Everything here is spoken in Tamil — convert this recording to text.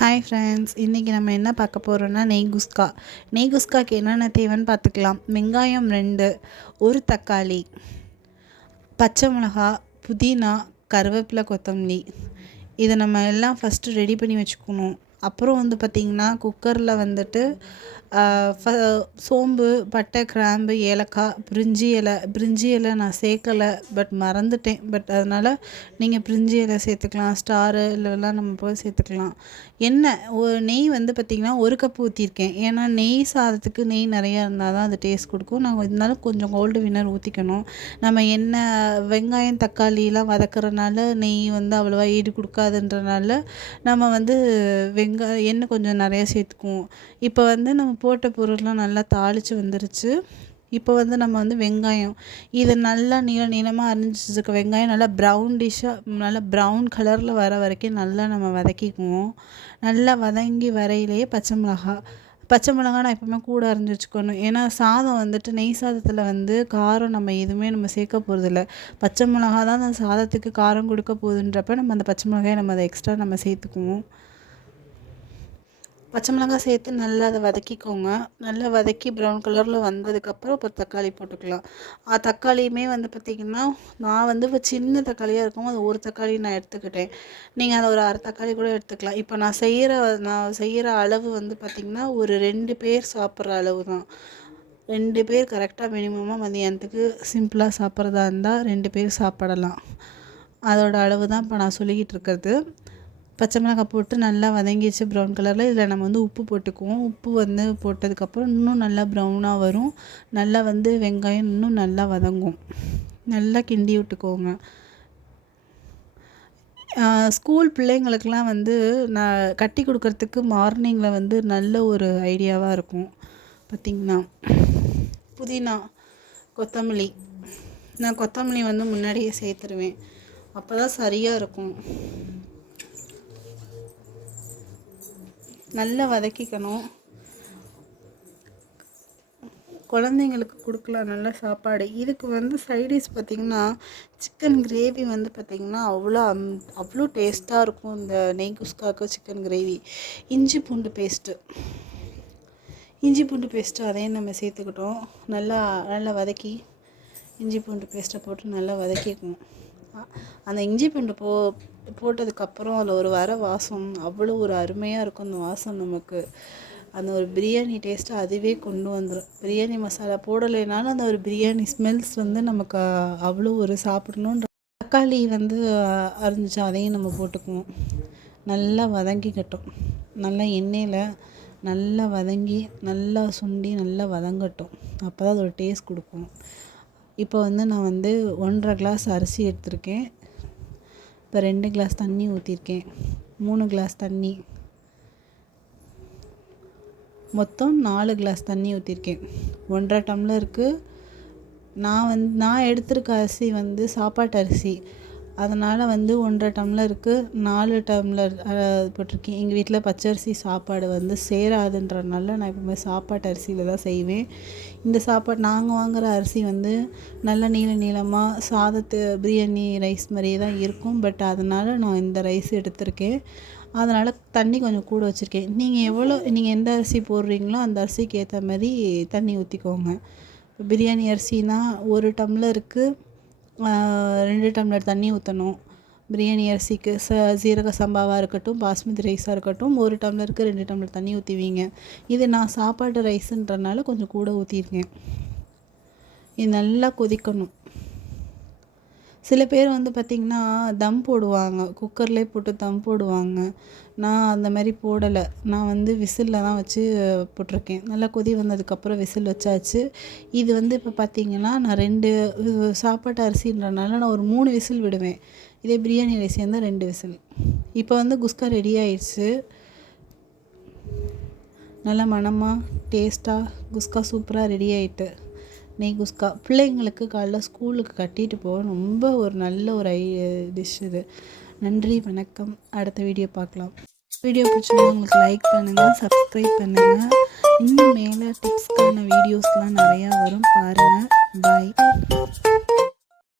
ஹாய் ஃப்ரெண்ட்ஸ் இன்றைக்கி நம்ம என்ன பார்க்க போகிறோன்னா நெய் குஸ்கா. நெய் குஸ்காக்கு என்னென்ன தேவைன்னு பார்த்துக்கலாம். வெங்காயம் ரெண்டு ஒரு தக்காளி பச்சை மிளகா புதினா கருவேப்பிலை கொத்தமல்லி. இதை நம்ம எல்லாம் ஃபஸ்ட்டு ரெடி பண்ணி வச்சுக்கணும். அப்புறம் வந்து பார்த்திங்கன்னா குக்கரில் வந்துட்டு சோம்பு பட்டை கிராம்பு ஏலக்காய் பிரிஞ்சி இலை பிரிஞ்சி இலை நான் சேர்க்கலை பட் மறந்துட்டேன். பட் அதனால் நீங்கள் பிரிஞ்சி இலை சேர்த்துக்கலாம் ஸ்டாரு இல்லைலாம் நம்ம போய் சேர்த்துக்கலாம். எண்ணெய் ஒரு நெய் வந்து பார்த்திங்கன்னா ஒரு கப் ஊற்றிருக்கேன் ஏன்னா நெய் சாதத்துக்கு நெய் நிறையா இருந்தால் தான் அது டேஸ்ட் கொடுக்கும். நாங்கள் இருந்தாலும் கொஞ்சம் கோல்டு வினர் ஊற்றிக்கணும் நம்ம எண்ணெய் வெங்காயம் தக்காளிலாம் வதக்குறனால நெய் வந்து அவ்வளோவா ஈடு கொடுக்காதுன்றனால நம்ம வந்து வெங்காயம் எண்ணெய் கொஞ்சம் நிறையா சேர்த்துக்குவோம். இப்போ வந்து நம்ம போட்ட பொருள்லாம் நல்லா தாளித்து வந்துருச்சு. இப்போ வந்து நம்ம வந்து வெங்காயம். இதை நல்லா நீள நீளமாக அரிஞ்சிருக்க வெங்காயம் நல்லா ப்ரௌன் டிஷ்ஷாக நல்லா ப்ரௌன் கலரில் வர வரைக்கும் நல்லா நம்ம வதக்கிக்குவோம். நல்லா வதங்கி வரையிலேயே பச்சை மிளகா. பச்சை மிளகா நான் எப்போவுமே கூட அரைஞ்சி வச்சுக்கணும். ஏன்னா சாதம் வந்துட்டு நெய் சாதத்தில் வந்து காரம் நம்ம எதுவுமே நம்ம சேர்க்க போகிறதில்ல பச்சை மிளகா தான் அந்த சாதத்துக்கு காரம் கொடுக்க போகுதுன்றப்ப நம்ம அந்த பச்சை மிளகாயை நம்ம அதை எக்ஸ்ட்ரா நம்ம சேர்த்துக்குவோம். பச்சை மிளகாய் சேர்த்து நல்லா அதை வதக்கிக்கோங்க. நல்லா வதக்கி ப்ரௌன் கலரில் வந்ததுக்கப்புறம் இப்போ தக்காளி போட்டுக்கலாம். தக்காளியுமே வந்து பார்த்திங்கன்னா நான் வந்து இப்போ சின்ன தக்காளியாக இருக்கும் அது ஒரு தக்காளி நான் எடுத்துக்கிட்டேன். நீங்கள் அதை ஒரு அரை தக்காளி கூட எடுத்துக்கலாம். இப்போ நான் செய்கிற நான் செய்கிற அளவு வந்து பார்த்திங்கன்னா ஒரு ரெண்டு பேர் சாப்பிட்ற அளவு தான். ரெண்டு பேர் கரெக்டாக மினிமமாக மதியானத்துக்கு சிம்பிளாக சாப்பிட்றதா இருந்தால் ரெண்டு பேர் சாப்பிடலாம். அதோட அளவு தான் இப்போ நான் சொல்லிக்கிட்டு இருக்கிறது. பச்சை மிளகாய் போட்டு நல்லா வதங்கிச்சு ப்ரௌன் கலரில் இதில் நம்ம வந்து உப்பு போட்டுக்குவோம். உப்பு வந்து போட்டதுக்கப்புறம் இன்னும் நல்லா ப்ரௌனாக வரும். நல்லா வந்து வெங்காயம் இன்னும் நல்லா வதங்கும். நல்லா கிண்டி விட்டுக்கோங்க. ஸ்கூல் பிள்ளைங்களுக்கெலாம் வந்து நான் கட்டி கொடுக்கறதுக்கு மார்னிங்கில் வந்து நல்ல ஒரு ஐடியாவாக இருக்கும். பார்த்திங்கன்னா புதினா கொத்தமல்லி. நான் கொத்தமல்லி வந்து முன்னாடியே சேர்த்துருவேன். அப்போ தான் சரியாக இருக்கும். நல்லா வதக்கிக்கணும். குழந்தைங்களுக்கு கொடுக்கலாம் நல்ல சாப்பாடு. இதுக்கு வந்து சைடிஷ் பார்த்திங்கன்னா சிக்கன் கிரேவி வந்து பார்த்திங்கன்னா அவ்வளோ அவ்வளோ டேஸ்ட்டாக இருக்கும் இந்த நெய் குஸ்காக்கு சிக்கன் கிரேவி இஞ்சி பூண்டு பேஸ்ட்டு இஞ்சி பூண்டு பேஸ்ட்டு அதையும் நம்ம சேர்த்துக்கிட்டோம். நல்லா நல்லா வதக்கி இஞ்சி பூண்டு பேஸ்ட்டை போட்டு நல்லா வதக்கிக்கணும். அந்த இஞ்சி பூண்டு போ போட்டதுக்கப்புறம் அதில் ஒரு வர வாசம் அவ்வளோ ஒரு அருமையாக இருக்கும் அந்த வாசம் நமக்கு. அந்த ஒரு பிரியாணி டேஸ்ட்டு அதுவே கொண்டு வந்துடும் பிரியாணி மசாலா போடலைனாலும் அந்த ஒரு பிரியாணி ஸ்மெல்ஸ் வந்து நமக்கு அவ்வளோ ஒரு சாப்பிடணுன்ற தக்காளி வந்து அரிஞ்சிச்சு அதையும் நம்ம போட்டுக்குவோம். நல்லா வதங்கிக்கட்டும். நல்லா எண்ணெயில் நல்லா வதங்கி நல்லா சுண்டி நல்லா வதங்கட்டும். அப்போ தான் அதோட டேஸ்ட் கொடுக்கும். இப்போ வந்து நான் வந்து ஒன்றரை கிளாஸ் அரிசி எடுத்திருக்கேன். இப்போ ரெண்டு கிளாஸ் தண்ணி ஊற்றிருக்கேன் மூணு கிளாஸ் தண்ணி. மொத்தம் நாலு கிளாஸ் தண்ணி ஊற்றிருக்கேன் ஒன்றரை டம்ளருக்கு நான் வந்து நான் எடுத்திருக்க அரிசி வந்து சாப்பாட்டு அரிசி. அதனால் வந்து ஒன்றரை டம்ளருக்கு நாலு டம்ளர் போட்டிருக்கேன். எங்கள் வீட்டில் பச்சரிசி சாப்பாடு வந்து சேராதுன்றனால நான் எப்பவுமே சாப்பாட்டு அரிசியில் தான் செய்வேன். இந்த சாப்பாடு நாங்கள் வாங்குகிற அரிசி வந்து நல்ல நீள நீளமாக சாதத்து பிரியாணி ரைஸ் மாதிரியே தான் இருக்கும். பட் அதனால் நான் இந்த ரைஸ் எடுத்திருக்கேன். அதனால் தண்ணி கொஞ்சம் கூட வச்சுருக்கேன். நீங்கள் எவ்வளோ நீங்கள் எந்த அரிசி போடுறீங்களோ அந்த அரிசிக்கு ஏற்ற மாதிரி தண்ணி ஊற்றிக்கோங்க பிரியாணி அரிசினா ஒரு டம்ளருக்கு ரெண்டு டம்ளர் தண்ணி ஊற்றணும் பிரியாணி அரிசிக்கு ச சீரக சம்பாவாக இருக்கட்டும் பாஸ்மதி ரைஸாக இருக்கட்டும் ஒரு டம்ளருக்கு ரெண்டு டம்ளர் தண்ணி ஊற்றுவீங்க இது நான் சாப்பாடு ரைஸுன்றனால கொஞ்சம் கூட ஊற்றிருக்கேன் இது நல்லா கொதிக்கணும். சில பேர் வந்து பார்த்திங்கன்னா தம் போடுவாங்க. குக்கர்லேயே போட்டு தம் போடுவாங்க. நான் அந்த மாதிரி போடலை. நான் வந்து விசிலில் தான் வச்சு போட்டிருக்கேன். நல்லா கொதி வந்ததுக்கப்புறம் விசில் வச்சாச்சு. இது வந்து இப்போ பார்த்திங்கன்னா நான் ரெண்டு சாப்பாட்டு அரிசின்றனால நான் ஒரு மூணு விசில் விடுவேன். இதே பிரியாணி அரிசி வந்து ரெண்டு விசில். இப்போ வந்து குஸ்கா ரெடி ஆயிடுச்சு. நல்லா மணமாக டேஸ்ட்டாக குஸ்கா சூப்பராக ரெடி ஆகிட்டு நெய் குஸ்கா பிள்ளைங்களுக்கு காலைல ஸ்கூலுக்கு கட்டிட்டு போக ரொம்ப ஒரு நல்ல ஒரு ஐ டிஷ் இது. நன்றி வணக்கம். அடுத்த வீடியோ பார்க்கலாம். வீடியோ பிடிச்சிருந்தா உங்களுக்கு லைக் பண்ணுங்கள் சப்ஸ்கிரைப் பண்ணுங்கள் இன்னும் மேலே டிப்ஸ்க்கான வீடியோஸ்லாம் நிறையா வரும். பாருங்கள் பாய்